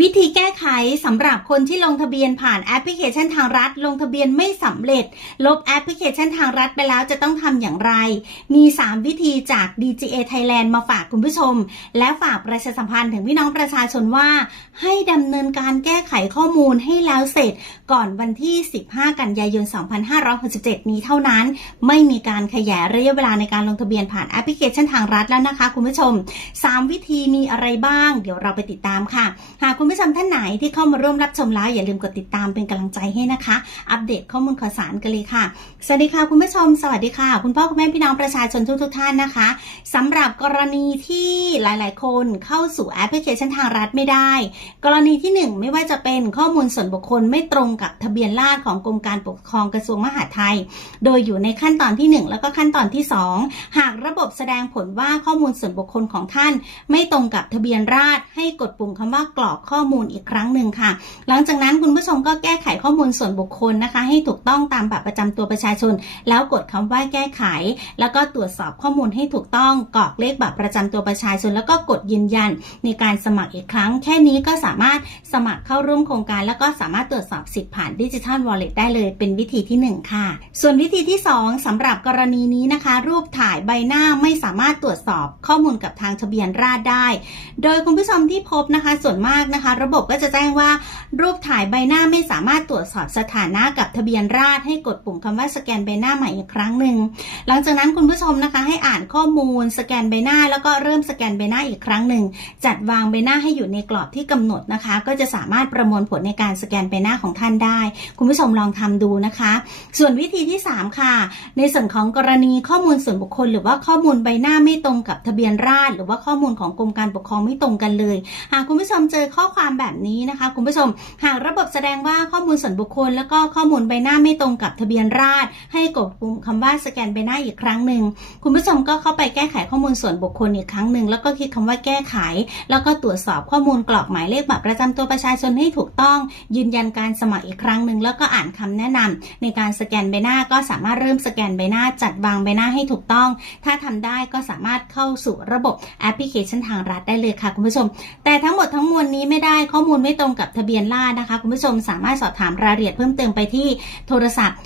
วิธีแก้ไขสำหรับคนที่ลงทะเบียนผ่านแอปพลิเคชันทางรัฐ ลงทะเบียนไม่สำเร็จ ลบแอปพลิเคชันทางรัฐไปแล้วจะต้องทำอย่างไร มี 3 วิธีจาก DGA Thailand มาฝากคุณผู้ชม และฝากประชาสัมพันธ์ถึงพี่น้องประชาชนว่า ให้ดำเนินการแก้ไขข้อมูลให้แล้วเสร็จ ก่อนวันที่ 15 กันยายน 2567 นี้เท่านั้น ไม่มีการขยายระยะเวลาในการลงทะเบียนผ่านแอปพลิเคชันทางรัฐแล้วนะคะ คุณผู้ชม 3 วิธีมีอะไรบ้าง เดี๋ยวเราไปติดตามค่ะหากคุณผู้ชมท่านไหนที่เข้ามาร่วมรับชมแล้ว อย่าลืมกดติดตามเป็นกำลังใจให้นะคะ อัปเดตข้อมูลข่าวสารกันเลยค่ะ สวัสดีค่ะคุณผู้ชม สวัสดีค่ะ คุณพ่อคุณแม่พี่น้องประชาชนทุกๆท่านนะคะสำหรับกรณีที่หลาย ๆ คนเข้าสู่แอปพลิเคชันทางรัฐไม่ได้ กรณีที่หนึ่งไม่ว่าจะเป็นข้อมูลส่วนบุคคลไม่ตรงกับทะเบียนราษฎรของกรมการปกครองกระทรวงมหาดไทย โดยอยู่ในขั้นตอนที่หนึ่งแล้วก็ขั้นตอนที่สองหากระบบแสดงผลว่าข้อมูลส่วนบุคคลของท่าน ไม่ตรงกับทะเบียนราษฎรให้กดปุ่มคำว่ากรอกข้อข้อมูลอีกครั้งหนึ่งค่ะ หลังจากนั้นคุณผู้ชมก็แก้ไขข้อมูลส่วนบุคคลนะคะ ให้ถูกต้องตามบัตรประจำตัวประชาชน แล้วกดคำว่าแก้ไข แล้วก็ตรวจสอบข้อมูลให้ถูกต้องกรอกเลขบัตรประจำตัวประชาชน แล้วก็กดยืนยันในการสมัครอีกครั้ง แค่นี้ก็สามารถสมัครเข้าร่วมโครงการ แล้วก็สามารถตรวจสอบสิทธิ์ผ่านดิจิทัลวอลเล็ตได้เลยเป็นวิธีที่หนึ่งค่ะ ส่วนวิธีที่สองสำหรับกรณีนี้นะคะ รูปถ่ายใบหน้าไม่สามารถตรวจสอบข้อมูลกับทางทะเบียนราษฎรได้ โดยคุณผู้ชมที่พบนะคะส่วนมากนะคะระบบก็จะแจ้งว่า รูปถ่ายใบหน้าไม่สามารถตรวจสอบสถานะกับทะเบียนราษฎรให้กดปุ่มคำว่าสแกนใบหน้าใหม่อีกครั้งหนึ่งหลังจากนั้นคุณผู้ชมนะคะ ให้อ่านข้อมูล สแกนใบหน้า แล้วก็เริ่มสแกนใบหน้าอีกครั้งหนึ่งจัดวางใบหน้าให้อยู่ในกรอบที่กำหนดนะคะ ก็จะสามารถประมวลผลในการสแกนใบหน้าของท่านได้ คุณผู้ชมลองทำดูนะคะ ส่วนวิธีที่ 3 ค่ะ ในส่วนของกรณีข้อมูลส่วนบุคคล หรือว่าข้อมูลใบหน้าไม่ตรงกับทะเบียนราษฎรหรือว่าข้อมูลของกรมการปกครองไม่ตรงกันเลยหากคุณผู้ชมเจอข้อความแบบนี้นะคะ คุณผู้ชม หากระบบแสดงว่าข้อมูลส่วนบุคคล แล้วก็ข้อมูลใบหน้าไม่ตรงกับทะเบียนราษฎรให้กดปุ่มคำว่าสแกนใบหน้าอีกครั้งหนึ่งคุณผู้ชมก็เข้าไปแก้ไขข้อมูลส่วนบุคคลอีกครั้งหนึ่งแล้วก็คลิกคำว่าแก้ไข แล้วก็ตรวจสอบข้อมูลกรอกหมายเลขบัตรประจำตัวประชาชนให้ถูกต้อง ยืนยันการสมัครอีกครั้งหนึ่งแล้วก็อ่านคำแนะนำในการสแกนใบหน้าก็สามารถเริ่มสแกนใบหน้าจัดวางใบหน้าให้ถูกต้อง ถ้าทำได้ก็สามารถเข้าสู่ระบบแอปพลิเคชันทางรัฐได้เลยค่ะคุณผู้ชม แต่ทั้งหมดทั้งมวลนี้ไม่ได้ข้อมูลไม่ตรงกับทะเบียนราษนะคะ คุณผู้ชมสามารถสอบถามรายละเอียดเพิ่มเติมไปที่โทรศัพท์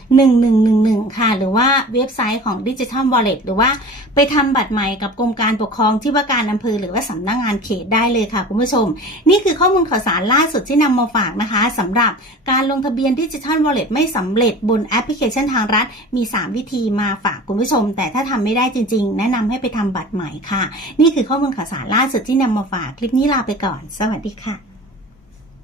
1111 ค่ะ หรือว่าเว็บไซต์ของ Digital Wallet หรือว่าไปทำบัตรใหม่กับกรมการปกครองที่ว่าการอำเภอหรือว่าสำนักงานเขตได้เลยค่ะ คุณผู้ชม นี่คือข้อมูลข่าวสารล่าสุดที่นำมาฝากนะคะสำหรับการลงทะเบียน Digital Wallet ไม่สำเร็จบนแอปพลิเคชันทางรัฐมี 3 วิธีมาฝากคุณผู้ชม แต่ถ้าทำไม่ได้จริง ๆ แนะนำให้ไปทำบัตรใหม่ค่ะ นี่คือข้อมูลข่าวสารล่าสุดที่นำมาฝากคลิปนี้ลาไปก่อน สวัสดีค่ะ